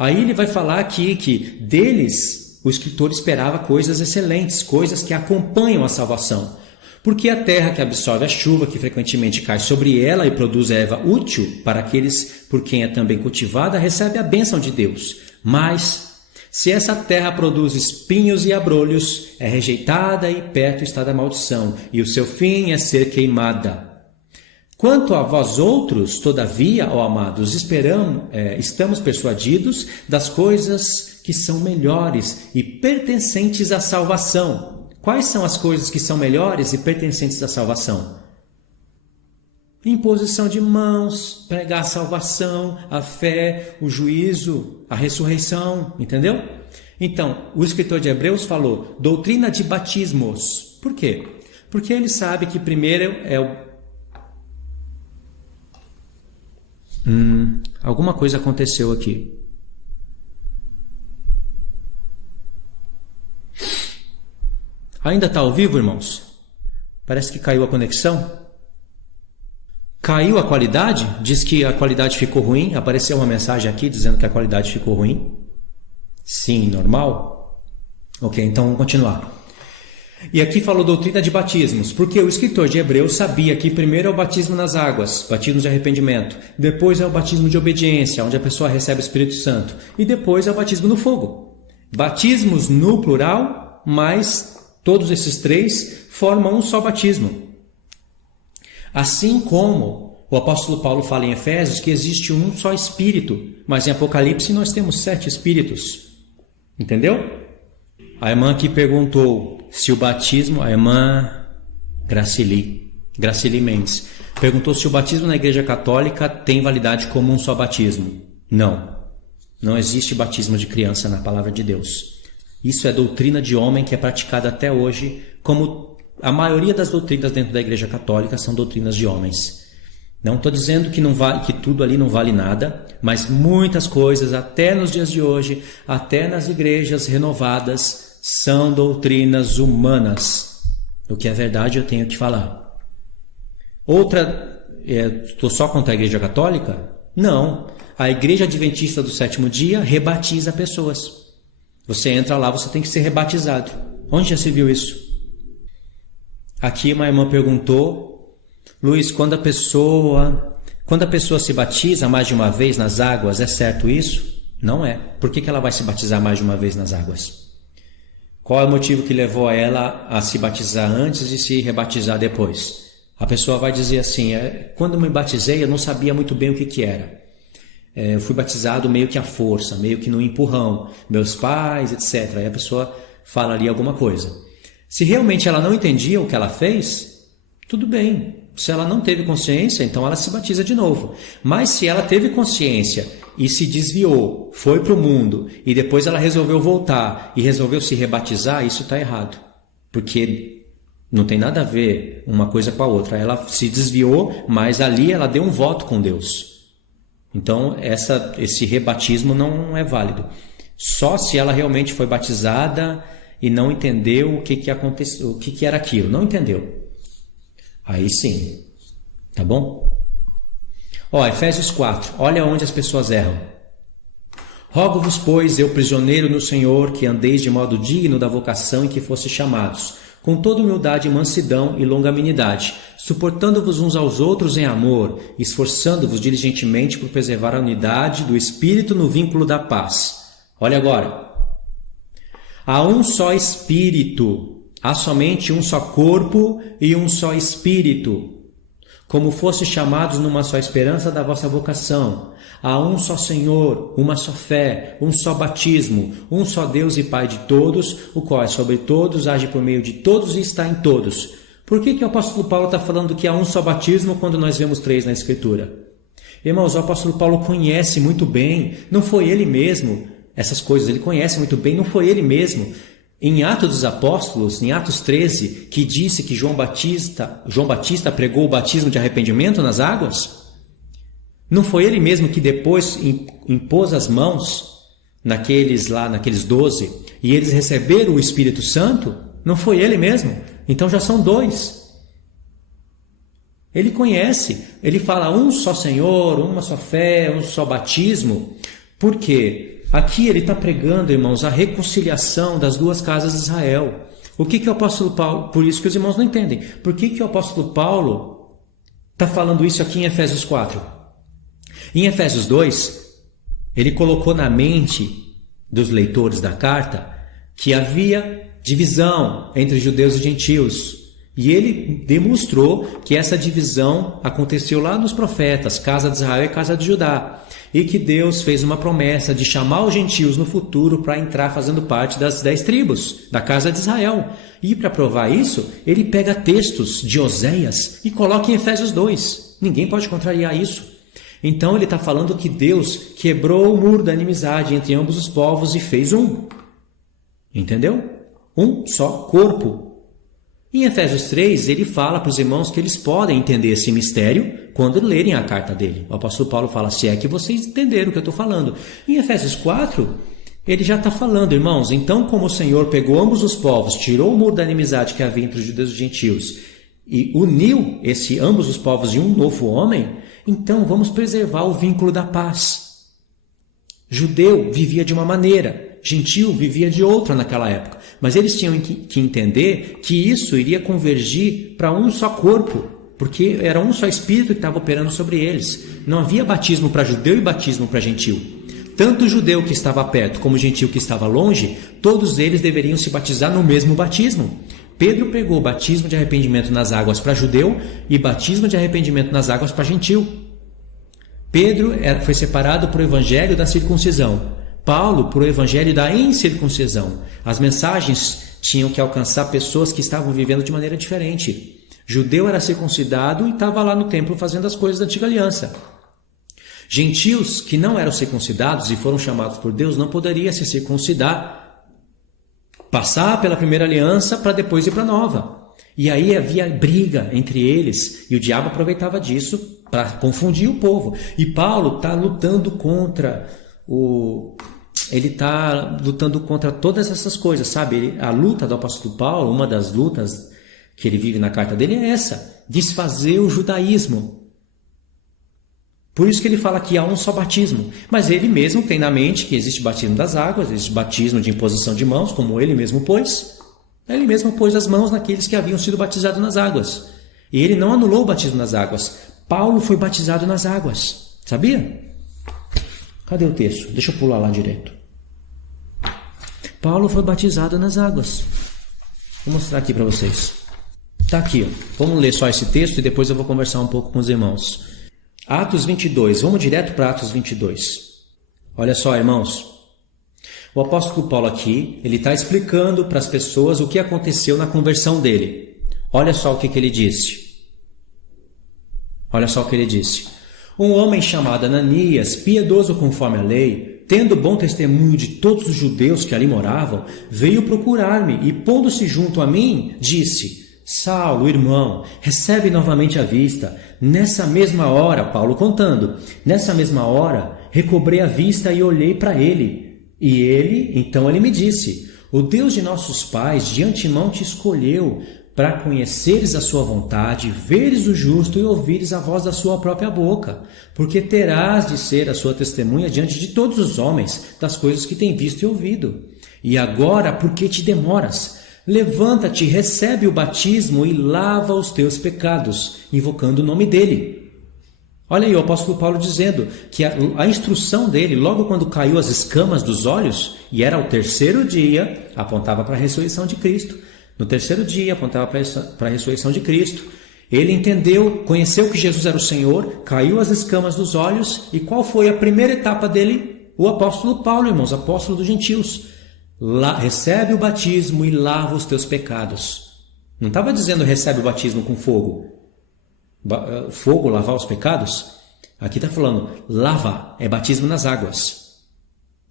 Aí ele vai falar aqui que deles o escritor esperava coisas excelentes, coisas que acompanham a salvação. Porque a terra que absorve a chuva, que frequentemente cai sobre ela e produz erva útil para aqueles por quem é também cultivada, recebe a bênção de Deus. Mas, se essa terra produz espinhos e abrolhos, é rejeitada e perto está da maldição, e o seu fim é ser queimada. Quanto a vós outros, todavia, ó amados, estamos persuadidos das coisas que são melhores e pertencentes à salvação. Quais são as coisas que são melhores e pertencentes à salvação? Imposição de mãos, pregar a salvação, a fé, o juízo, a ressurreição, entendeu? Então, o escritor de Hebreus falou doutrina de batismos. Por quê? Porque ele sabe que primeiro é o... alguma coisa aconteceu aqui. Ainda está ao vivo, irmãos? Parece que caiu a conexão. Caiu a qualidade? Diz que a qualidade ficou ruim. Apareceu uma mensagem aqui dizendo que a qualidade ficou ruim. Sim, normal? Ok, então vamos continuar. E aqui falou doutrina de batismos, porque o escritor de Hebreus sabia que primeiro é o batismo nas águas, batismo de arrependimento, depois é o batismo de obediência, onde a pessoa recebe o Espírito Santo, e depois é o batismo no fogo. Batismos no plural, mas todos esses três formam um só batismo. Assim como o apóstolo Paulo fala em Efésios que existe um só Espírito, mas em Apocalipse nós temos 7 Espíritos. Entendeu? A irmã aqui perguntou se o batismo, a irmã Gracili Mendes, perguntou se o batismo na Igreja Católica tem validade como um só batismo. Não existe batismo de criança na palavra de Deus. Isso é doutrina de homem que é praticada até hoje, como a maioria das doutrinas dentro da Igreja Católica são doutrinas de homens. Não estou dizendo que, não vale, que tudo ali não vale nada, mas muitas coisas, até nos dias de hoje, até nas igrejas renovadas, são doutrinas humanas. O que é verdade eu tenho que falar. Outra, estou só contra a Igreja Católica? Não. A Igreja Adventista do Sétimo Dia rebatiza pessoas. Você entra lá, você tem que ser rebatizado. Onde já se viu isso? Aqui uma irmã perguntou, Luiz, quando a pessoa se batiza mais de uma vez nas águas, é certo isso? Não é. Por que ela vai se batizar mais de uma vez nas águas? Qual é o motivo que levou ela a se batizar antes e se rebatizar depois? A pessoa vai dizer assim, quando me batizei eu não sabia muito bem o que era. Eu fui batizado meio que à força, meio que no empurrão, meus pais, etc. Aí a pessoa fala ali alguma coisa. Se realmente ela não entendia o que ela fez, tudo bem. Se ela não teve consciência, então ela se batiza de novo. Mas se ela teve consciência e se desviou, foi para o mundo, e depois ela resolveu voltar e resolveu se rebatizar, isso está errado. Porque não tem nada a ver uma coisa com a outra. Ela se desviou, mas ali ela deu um voto com Deus. Então esse rebatismo não é válido. Só se ela realmente foi batizada e não entendeu o que aconteceu, o que era aquilo. Não entendeu. Aí sim, tá bom? Efésios 4, olha onde as pessoas erram. Rogo-vos, pois, eu prisioneiro no Senhor, que andeis de modo digno da vocação em que fostes chamados, com toda humildade, mansidão e longanimidade, suportando-vos uns aos outros em amor, esforçando-vos diligentemente por preservar a unidade do Espírito no vínculo da paz. Olha agora. Há um só Espírito, há somente um só corpo e um só Espírito. Como fostes chamados numa só esperança da vossa vocação. Há um só Senhor, uma só fé, um só batismo, um só Deus e Pai de todos, o qual é sobre todos, age por meio de todos e está em todos. Por que o apóstolo Paulo está falando que há um só batismo quando nós vemos 3 na Escritura? Irmãos, o apóstolo Paulo conhece muito bem, não foi ele mesmo, essas coisas ele conhece muito bem, não foi ele mesmo. Em Atos dos Apóstolos, em Atos 13, que disse que João Batista pregou o batismo de arrependimento nas águas? Não foi ele mesmo que depois impôs as mãos naqueles 12 e eles receberam o Espírito Santo? Não foi ele mesmo? Então já são 2. Ele conhece, ele fala um só Senhor, uma só fé, um só batismo. Por quê? aqui ele está pregando, irmãos, a reconciliação das duas casas de Israel. O que o apóstolo Paulo... Por isso que os irmãos não entendem. Por que o apóstolo Paulo está falando isso aqui em Efésios 4? Em Efésios 2, ele colocou na mente dos leitores da carta que havia divisão entre judeus e gentios. E ele demonstrou que essa divisão aconteceu lá nos profetas, casa de Israel e casa de Judá. E que Deus fez uma promessa de chamar os gentios no futuro para entrar fazendo parte das 10 tribos, da casa de Israel. E para provar isso, ele pega textos de Oséias e coloca em Efésios 2. Ninguém pode contrariar isso. Então ele está falando que Deus quebrou o muro da inimizade entre ambos os povos e fez um. Entendeu? Um só corpo. Em Efésios 3, ele fala para os irmãos que eles podem entender esse mistério quando lerem a carta dele. O apóstolo Paulo fala, se é que vocês entenderam o que eu estou falando. Em Efésios 4, ele já está falando, irmãos, então como o Senhor pegou ambos os povos, tirou o muro da inimizade que havia entre os judeus e os gentios e uniu ambos os povos em um novo homem, então vamos preservar o vínculo da paz. Judeu vivia de uma maneira, gentio vivia de outra naquela época, mas eles tinham que entender que isso iria convergir para um só corpo, porque era um só Espírito que estava operando sobre eles. Não havia batismo para judeu e batismo para gentio. Tanto o judeu que estava perto como o gentio que estava longe, todos eles deveriam se batizar no mesmo batismo. Pedro pregou batismo de arrependimento nas águas para judeu e batismo de arrependimento nas águas para gentio. Pedro foi separado para o evangelho da circuncisão. Paulo para o evangelho da incircuncisão. As mensagens tinham que alcançar pessoas que estavam vivendo de maneira diferente. Judeu era circuncidado e estava lá no templo fazendo as coisas da antiga aliança. Gentios que não eram circuncidados e foram chamados por Deus não poderiam se circuncidar, passar pela primeira aliança para depois ir para a nova. E aí havia briga entre eles e o diabo aproveitava disso para confundir o povo. E Paulo está lutando contra Ele está lutando contra todas essas coisas, sabe? A luta do apóstolo Paulo, uma das lutas que ele vive na carta dele é essa, desfazer o judaísmo. Por isso que ele fala que há um só batismo. Mas ele mesmo tem na mente que existe batismo das águas, existe batismo de imposição de mãos, como ele mesmo pôs. Ele mesmo pôs as mãos naqueles que haviam sido batizados nas águas. E ele não anulou o batismo nas águas. Paulo foi batizado nas águas. Sabia? Cadê o texto? Deixa eu pular lá direto. Paulo foi batizado nas águas. Vou mostrar aqui para vocês. Está aqui. Ó. Vamos ler só esse texto e depois eu vou conversar um pouco com os irmãos. Atos 22. Vamos direto para Atos 22. Olha só, irmãos. O apóstolo Paulo aqui, ele está explicando para as pessoas o que aconteceu na conversão dele. Olha só o que ele disse. Olha só o que ele disse. Um homem chamado Ananias, piedoso conforme a lei, tendo bom testemunho de todos os judeus que ali moravam, veio procurar-me e, pondo-se junto a mim, disse: Saulo, irmão, recebe novamente a vista. Nessa mesma hora, Paulo contando, nessa mesma hora, recobrei a vista e olhei para ele. E então ele me disse: O Deus de nossos pais de antemão te escolheu para conheceres a sua vontade, veres o justo e ouvires a voz da sua própria boca, porque terás de ser a sua testemunha diante de todos os homens das coisas que tem visto e ouvido. E agora, por que te demoras? Levanta-te, recebe o batismo e lava os teus pecados, invocando o nome dele. Olha aí o apóstolo Paulo dizendo que a instrução dele, logo quando caiu as escamas dos olhos, e era o terceiro dia, apontava para a ressurreição de Cristo. No terceiro dia, apontava para a ressurreição de Cristo. Ele entendeu, conheceu que Jesus era o Senhor, caiu as escamas dos olhos, e qual foi a primeira etapa dele? O apóstolo Paulo, irmãos, apóstolo dos gentios. Recebe o batismo e lava os teus pecados. Não estava dizendo recebe o batismo com fogo. Fogo, lavar os pecados? Aqui está falando, lava, é batismo nas águas.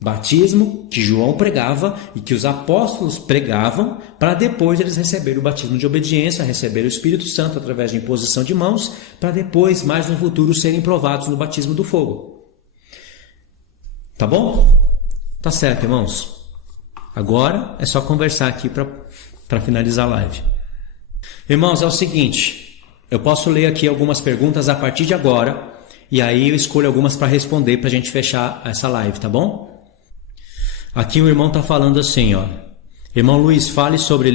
Batismo que João pregava e que os apóstolos pregavam para depois eles receberem o batismo de obediência, receberem o Espírito Santo através de imposição de mãos, para depois, mais no futuro, serem provados no batismo do fogo. Tá bom? Tá certo, irmãos? Agora é só conversar aqui para finalizar a live. Irmãos, é o seguinte, eu posso ler aqui algumas perguntas a partir de agora e aí eu escolho algumas para responder para a gente fechar essa live, tá bom? Aqui o irmão está falando assim, ó. Irmão Luiz, fale sobre a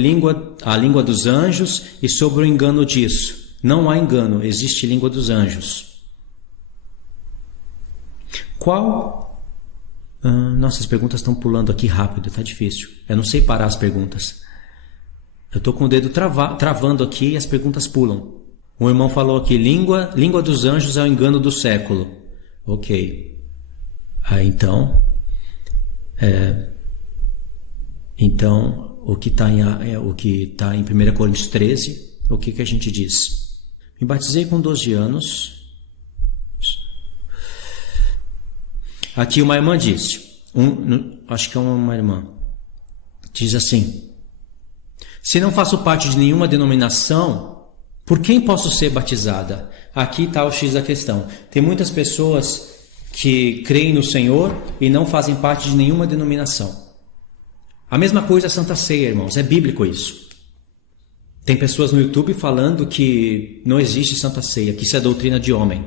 língua dos anjos e sobre o engano disso. Não há engano, existe língua dos anjos. Qual? Nossa, as perguntas estão pulando aqui rápido, tá difícil. Eu não sei parar as perguntas. Eu estou com o dedo travando aqui e as perguntas pulam. O irmão falou aqui, língua dos anjos é o engano do século. Ok. Então, o que está em 1 Coríntios 13, o que a gente diz? Me batizei com 12 anos. Aqui uma irmã disse, acho que é uma irmã, diz assim, se não faço parte de nenhuma denominação, por quem posso ser batizada? Aqui está o X da questão. Tem muitas pessoas que creem no Senhor e não fazem parte de nenhuma denominação. A mesma coisa a Santa Ceia, irmãos, é bíblico isso. Tem pessoas no YouTube falando que não existe Santa Ceia, que isso é doutrina de homem.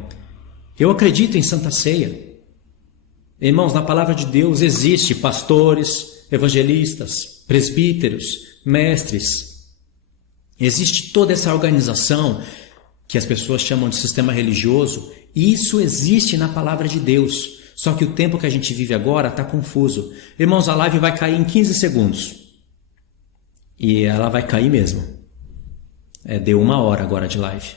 Eu acredito em Santa Ceia. Irmãos, na palavra de Deus existe pastores, evangelistas, presbíteros, mestres. Existe toda essa organização que as pessoas chamam de sistema religioso. E isso existe na palavra de Deus. Só que o tempo que a gente vive agora está confuso. Irmãos, a live vai cair em 15 segundos. E ela vai cair mesmo. Deu 1 hora agora de live.